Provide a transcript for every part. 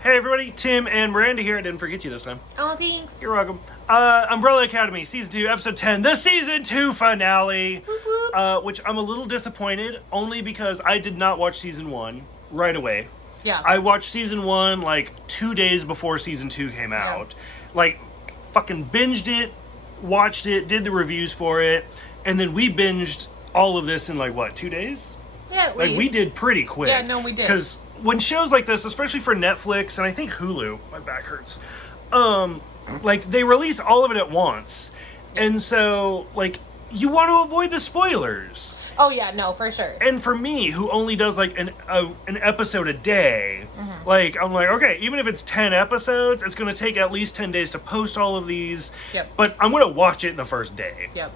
Hey everybody, Tim and Miranda here. I didn't forget you this time. Oh, thanks. You're welcome. Umbrella Academy, Season 2, Episode 10, the Season 2 finale. Which I'm a little disappointed, only because I did not watch Season 1 right away. Yeah. I watched Season 1 like 2 days before Season 2 came out. Like, fucking binged it, watched it, did the reviews for it, and then we binged all of this in like, what, 2 days? Yeah, at Like, least. we did pretty quick. Yeah, no, we did. Because when shows like this, especially for Netflix, and I think Hulu, my back hurts, like, they release all of it at once. Yeah. And so, like, you want to avoid the spoilers. Oh, yeah, no, for sure. And for me, who only does, like, an episode a day, like, I'm like, okay, even if it's 10 episodes, it's going to take at least 10 days to post all of these. Yep. But I'm going to watch it in the first day. Yep.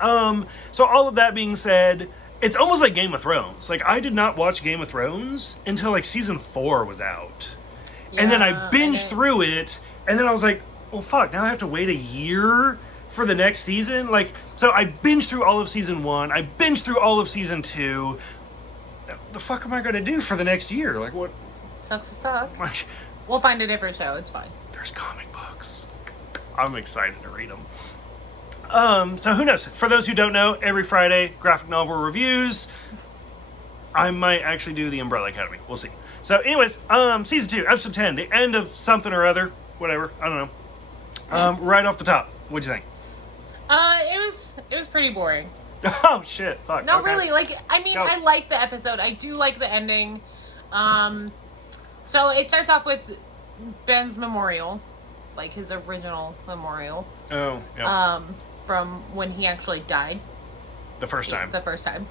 So all of that being said, it's almost like Game of Thrones. Like, I did not watch Game of Thrones until, like, Season 4 was out. Yeah, and then I binged through it, and then I was like, well, fuck, now I have to wait a year for the next season? Like, so I binged through all of Season 1, I binged through all of Season 2. The fuck am I going to do for the next year? Like, what? Sucks to suck. Like, We'll find a different show, it's fine. there's comic books. I'm excited to read them. So who knows? For those who don't know, every Friday, graphic novel reviews. I might actually do the Umbrella Academy. We'll see. So anyways, Season 2, Episode 10, the end of something or other. Whatever. I don't know. Right off the top, what'd you think? It was pretty boring. Oh, shit. Fuck. No, okay. really, like, I mean, Go. I like the episode. I do like the ending. So it starts off with Ben's memorial, like his original memorial. Oh, yeah. From when he actually died. The first time. The first time.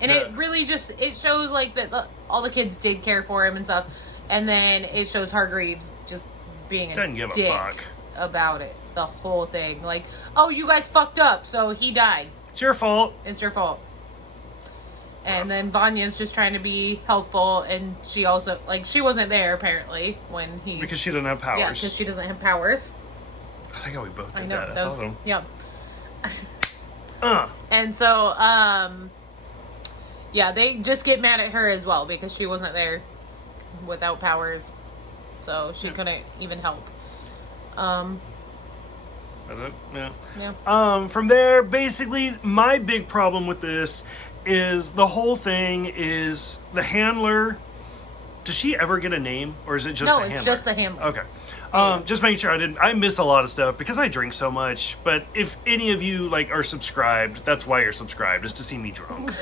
It really just, it shows like that all the kids did care for him and stuff. And then it shows Hargreaves just being Doesn't give a dick fuck. about it. The whole thing. Like, oh, you guys fucked up, so he died. It's your fault. It's your fault. And then Vanya's just trying to be helpful, and she also, like, she wasn't there apparently when he... Because she doesn't have powers. Yeah, because she doesn't have powers. I think how we both did I know, that. That's was, awesome. yeah. Uh. And so, yeah, they just get mad at her as well because she wasn't there without powers, so she couldn't even help. That's it? Yeah. Yeah. From there, basically, my big problem with this is the whole thing is the handler. Does she ever get a name, or is it just the handler? No, it's just the handler. Okay. Yeah. Just making sure I missed a lot of stuff because I drink so much. But if any of you like are subscribed, that's why you're subscribed, is to see me drunk.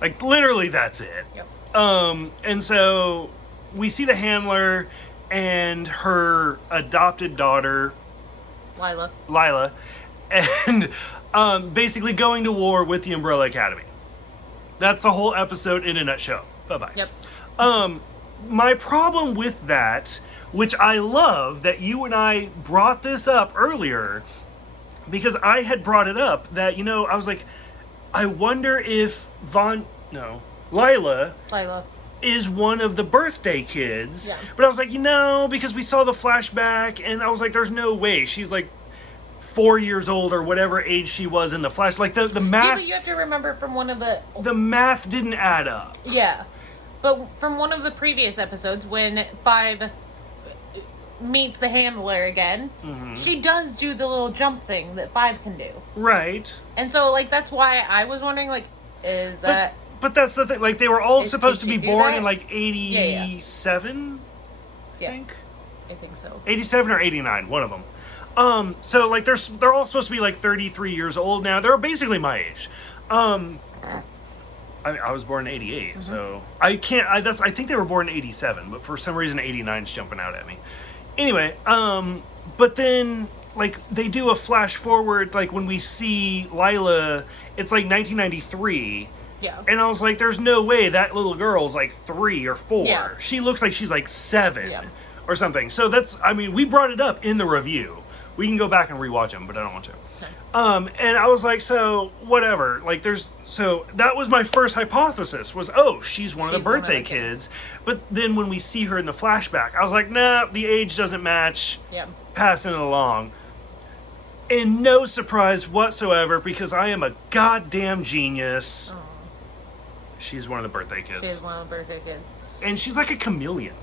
Like, literally, that's it. Yep. And so we see the handler and her adopted daughter, Lila, and basically going to war with the Umbrella Academy. That's the whole episode in a nutshell. Bye-bye. Yep. My problem with that, which I love that you and I brought this up earlier, because I had brought it up that, you know, I was like, I wonder if Lila is one of the birthday kids. Yeah. But I was like, you know, because we saw the flashback, and I was like, there's no way. She's like 4 years old or whatever age she was in the flash. Like, the math... Yeah, but you have to remember from one of the... The math didn't add up. Yeah. But from one of the previous episodes, when Five meets the handler again, she does do the little jump thing that Five can do. Right. And so, like, that's why I was wondering, like, is that... But that's the thing. Like, they were all supposed to be born that? in, like, 87, Yeah. I think? I think so. 87 or 89, one of them. So, like, they're all supposed to be, like, 33 years old now. They're basically my age. I was born in 88, so I can't... I think they were born in 87, but for some reason 89's jumping out at me. Anyway, but then, like, they do a flash forward, like, when we see Lila, it's, like, 1993... Yeah. And I was like, there's no way that little girl's like 3 or 4. Yeah. She looks like she's like 7 or something. So that's, I mean, we brought it up in the review. We can go back and rewatch them, but I don't want to. Okay. And I was like, so whatever. Like, so that was my first hypothesis was, oh, she's one of the birthday kids. But then when we see her in the flashback, I was like, nah, the age doesn't match. Yeah. Passing it along. And no surprise whatsoever because I am a goddamn genius. She's one of the birthday kids. She's one of the birthday kids. And she's like a chameleon.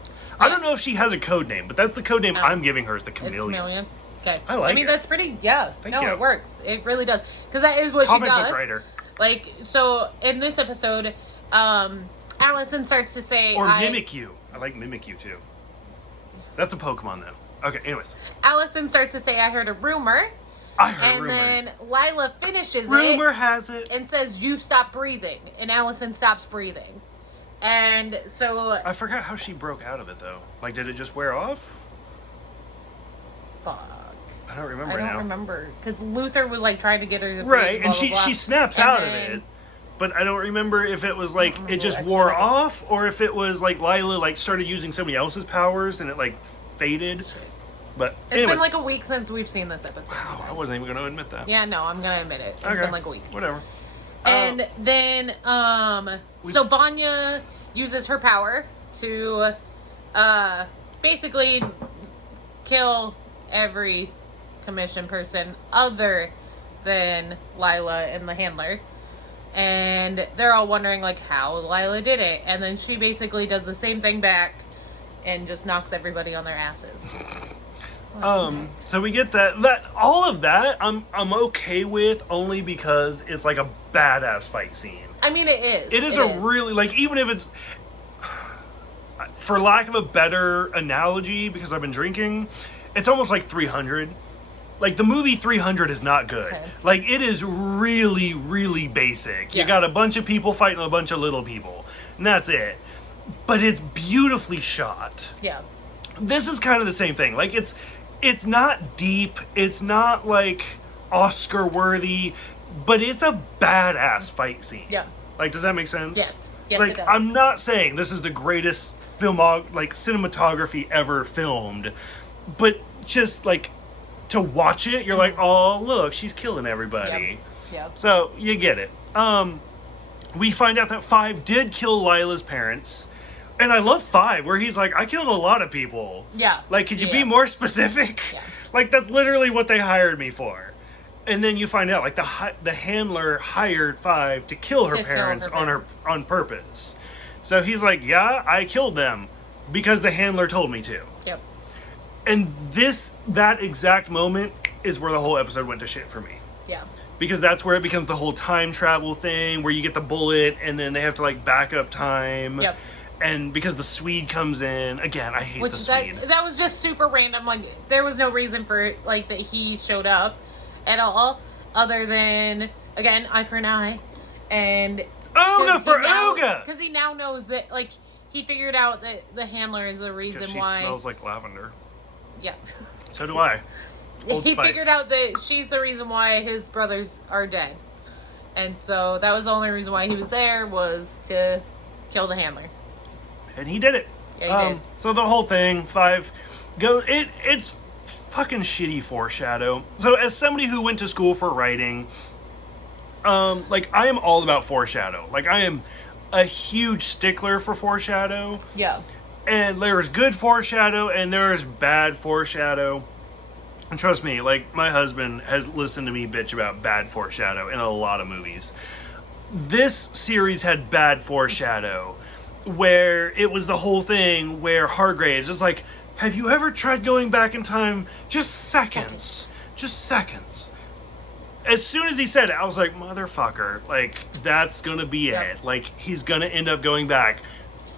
I don't know if she has a code name, but that's the code name I'm giving her, is the Chameleon. It's Chameleon. Okay. I like it. that's pretty, Thank you. it works. It really does. Because that is what Comic she does. book writer. Like, so, in this episode, Allison starts to say... Or Mimikyu. I like Mimikyu, too. That's a Pokemon, though. Okay, anyways. Allison starts to say, I heard a rumor. I heard and rumor. And then Lila finishes Rumor has it. and says, you stop breathing. And Allison stops breathing. And so... I forgot how she broke out of it, though. Like, did it just wear off? Fuck. I don't remember now. I don't remember. Because Luther was, like, trying to get her to Right, breathe, and blah, blah, blah. she snaps out of it. But I don't remember if it was, like, it just wore off, or if it was, like, Lila, like, started using somebody else's powers, and it, like, faded. Shit. But It's been, like, a week since we've seen this episode. Wow, I wasn't even going to admit that. Yeah, no, I'm going to admit it. It's been, like, a week. Whatever. And then, so Vanya uses her power to, basically kill every commission person other than Lila and the handler. And they're all wondering, like, how Lila did it. And then she basically does the same thing back and just knocks everybody on their asses. So we get that all of that I'm okay with, only because it's like a badass fight scene. I mean, it is. It is really, like, even if it's, for lack of a better analogy, because I've been drinking, it's almost like 300. Like, the movie 300 is not good. Okay. Like, it is really, really basic. Yeah. You got a bunch of people fighting a bunch of little people, and that's it. But it's beautifully shot. Yeah. This is kind of the same thing. Like, it's not deep. It's not, like, Oscar worthy, but it's a badass fight scene. Yeah. Like, does that make sense? Yes. Yes, like, it does. I'm not saying this is the greatest cinematography ever filmed, but just, like, to watch it, you're like, oh, look, she's killing everybody. Yep. So, you get it. We find out that Five did kill Lila's parents. And I love Five, where he's like, I killed a lot of people. Yeah. Like, could you be more specific? Yeah. Like, that's literally what they hired me for. And then you find out, like, the handler hired Five to kill her parents on purpose. So he's like, yeah, I killed them because the handler told me to. Yep. And that exact moment is where the whole episode went to shit for me. Yeah. Because that's where it becomes the whole time travel thing, where you get the bullet and then they have to, like, back up time. Yep. And because the Swede comes in, again, I hate the Swede. That was just super random. Like, there was no reason for it, like, that he showed up at all, other than, again, eye for an eye. And Ooga for Ooga! Because he now knows that, like, he figured out that the handler is the reason why. She smells like lavender. Yeah. So do I. Old he Spice. figured out that she's the reason why his brothers are dead. And so that was the only reason why he was there, was to kill the handler. And he did it. Yeah, he did. So the whole thing, Five, it's fucking shitty foreshadow. So as somebody who went to school for writing, like, I am all about foreshadow. Like, I am a huge stickler for foreshadow. Yeah. And there's good foreshadow and there's bad foreshadow. And trust me, like, my husband has listened to me bitch about bad foreshadow in a lot of movies. This series had bad foreshadow, where it was the whole thing where Hargraves is like, have you ever tried going back in time just seconds? Just seconds. As soon as he said it, I was like, motherfucker, like, that's gonna be it. Like, he's gonna end up going back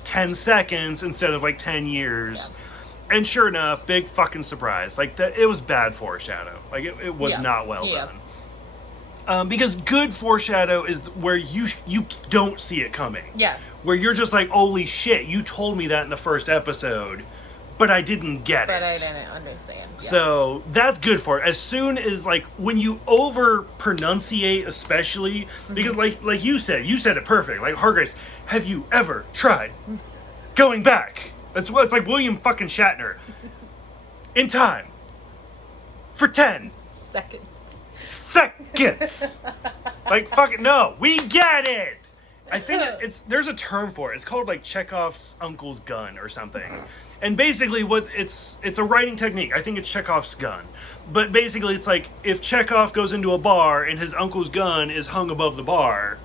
10 seconds instead of, like, 10 years. Yeah. And sure enough, big fucking surprise. Like, it was bad foreshadow. Like, it was not well done. Because good foreshadow is where you don't see it coming. Yeah. Where you're just like, holy shit, you told me that in the first episode, but I didn't get it. But I didn't understand. Yeah. So that's good for it. As soon as, like, when you over pronunciate, especially, because like you said it perfect. Like, Hargraves, have you ever tried going back? It's like William fucking Shatner. In time. For 10 seconds. Like, fucking no, we get it. I think there's a term for it. It's called, like, Chekhov's uncle's gun or something. And basically it's a writing technique. I think it's Chekhov's gun. But basically it's like, if Chekhov goes into a bar and his uncle's gun is hung above the bar,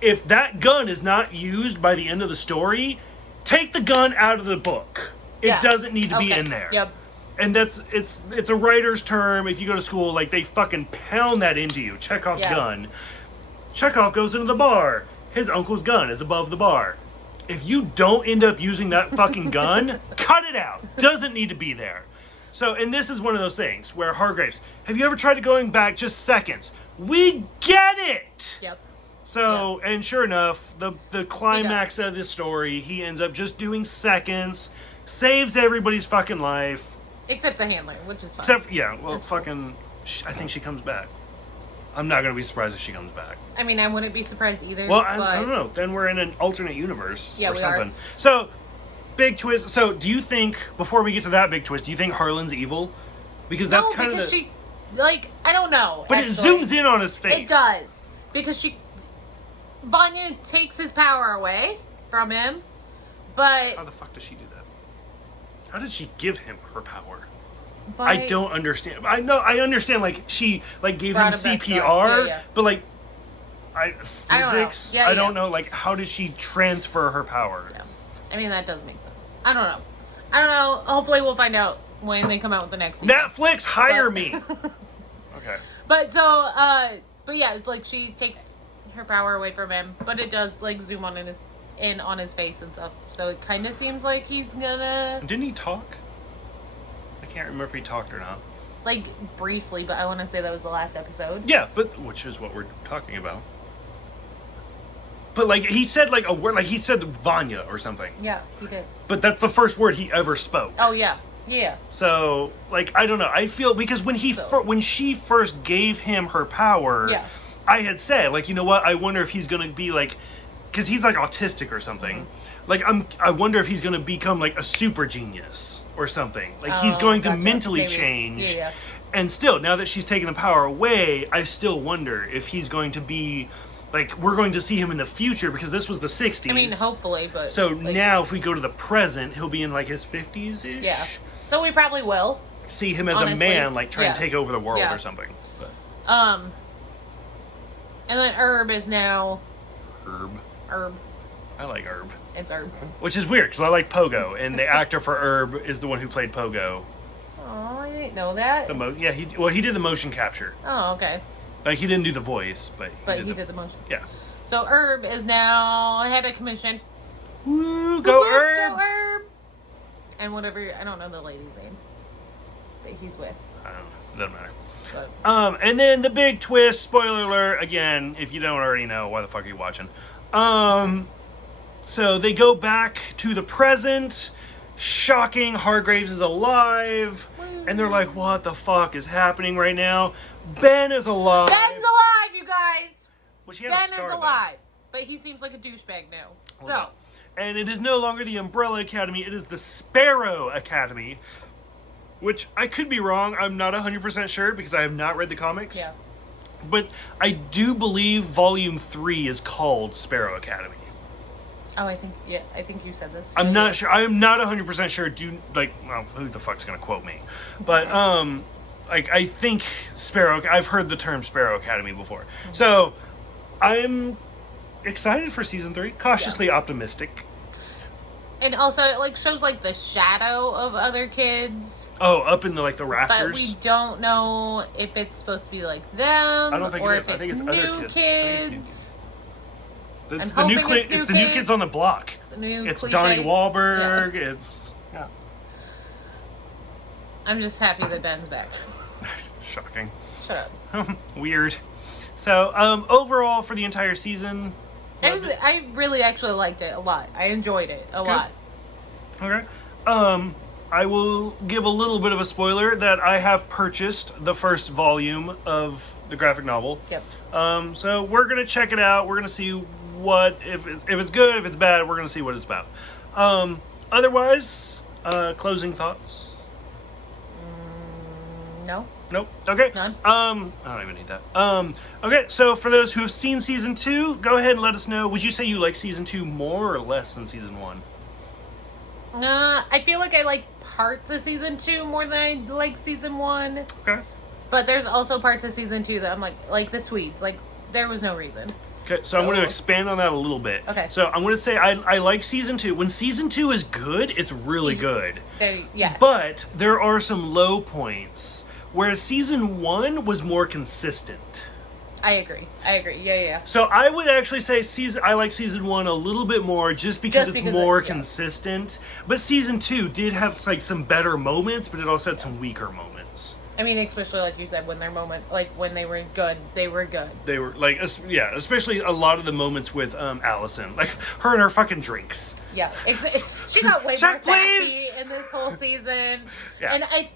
if that gun is not used by the end of the story, take the gun out of the book. It doesn't need to be in there. Yep. And it's a writer's term. If you go to school, like, they fucking pound that into you. Chekhov's gun. Chekhov goes into the bar. His uncle's gun is above the bar. If you don't end up using that fucking gun, cut it out. Doesn't need to be there. So, and this is one of those things where Hargraves, have you ever tried to going back just seconds? We get it! Yep. So, and sure enough, the climax of this story, he ends up just doing seconds, saves everybody's fucking life. Except the handler, which is fine. Except, yeah, well, That's fucking, I think she comes back. I'm not going to be surprised if she comes back. I mean, I wouldn't be surprised either. Well, I don't know. Then we're in an alternate universe or something. Are. So, big twist. So, do you think, before we get to that big twist, do you think Harlan's evil? Because that's kind of she, like, I don't know. But actually, it zooms in on his face. It does. Because Vanya takes his power away from him, but... How the fuck does she do that? How did she give him her power? I don't understand. I understand, like, she, like, gave him CPR, but, like, physics, I don't know, like, how did she transfer her power? Yeah. I mean, that does make sense. I don't know. Hopefully we'll find out when they come out with the next season. Netflix, hire me! Okay. But, so, but yeah, it's like, she takes her power away from him, but it does, like, zoom in on his face and stuff, so it kind of seems like he's gonna... Didn't he talk? I can't remember if he talked or not. Like, briefly, but I want to say that was the last episode. Yeah, but, which is what we're talking about. But, like, he said, like, a word, like, he said Vanya or something. Yeah, he did. But that's the first word he ever spoke. Oh, yeah. Yeah. So, like, I don't know. I feel, because when when she first gave him her power, I had said, like, you know what, I wonder if he's going to be, like, because he's, like, autistic or something. Mm-hmm. Like, I wonder if he's going to become, like, a super genius or something. Like, he's going to mentally change. Yeah. And still, now that she's taken the power away, I still wonder if he's going to be, like, we're going to see him in the future, because this was the 60s. I mean, hopefully, but... So, like, now, if we go to the present, he'll be in, like, his 50s-ish? Yeah. So we probably will. See him as a man, like, trying to take over the world or something. But. And then Herb is now... Herb. I like Herb. It's Herb. Which is weird, because I like Pogo, and the actor for Herb is the one who played Pogo. Oh, I didn't know that. He did the motion capture. Oh, okay. Like, he didn't do the voice, but he did the motion. Yeah. So Herb is now head of commission. Woo, go Herb! Go Herb! And whatever, I don't know the lady's name that he's with. I don't know. Doesn't matter. But. And then the big twist, spoiler alert, again, if you don't already know, why the fuck are you watching? So they go back to the present. Shocking, Hargraves is alive. And they're like, what the fuck is happening right now? Ben is alive. Ben's alive, you guys! Ben is alive. But he seems like a douchebag now. So. And it is no longer the Umbrella Academy, it is the Sparrow Academy. Which, I could be wrong, I'm not 100% sure, because I have not read the comics. Yeah. But I do believe Volume 3 is called Sparrow Academy. Oh, I think you said this. I'm not sure. I'm not 100% sure. Well, who the fuck's gonna quote me? But, like, I think I've heard the term Sparrow Academy before. Mm-hmm. So, I'm excited for Season 3. Cautiously optimistic. And also, it, like, shows, like, the shadow of other kids. Oh, up in the, like, the rafters? But we don't know if it's supposed to be, like, them. I don't think or it is. if it's new kids. It's the new kids on the block. The new it's cliche. Donnie Wahlberg. Yeah. It's I'm just happy that Ben's back. Shocking. Shut up. Weird. So, overall for the entire season, I really actually liked it a lot. I enjoyed it a lot. Okay. I will give a little bit of a spoiler that I have purchased the first volume of the graphic novel. Yep. So we're gonna check it out. We're gonna see what if it's good, if it's bad. We're gonna see what it's about. Otherwise, closing thoughts. No. Nope. Okay. None. I don't even need that. Okay. So for those who have seen season 2, go ahead and let us know. Would you say you like season 2 more or less than season 1? I feel like I like parts of season 2 more than I like season 1. Okay. But there's also parts of season 2 that I'm like the Swedes. Like, there was no reason. Okay, so I'm going to expand on that a little bit. Okay. So I'm going to say I like season 2. When season 2 is good, it's really good. Yes. But there are some low points, whereas season 1 was more consistent. I agree. Yeah. So I would actually say I like season 1 a little bit more just because it's more consistent. But season 2 did have like some better moments, but it also had some weaker moments. I mean, especially like you said, when when they were good, they were good. They were like, yeah, especially a lot of the moments with Allison, like her and her fucking drinks. Yeah, she got way more sassy in this whole season. Yeah. And I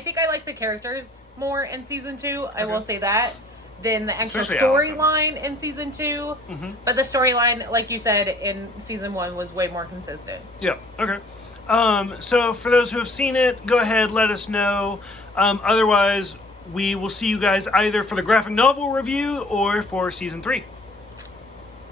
think I like the characters more in season 2. Okay. I will say that than the actual storyline in season 2. Mm-hmm. But the storyline, like you said, in season 1 was way more consistent. Yeah. Okay. So for those who have seen it, go ahead, let us know. Otherwise, we will see you guys either for the graphic novel review or for season 3.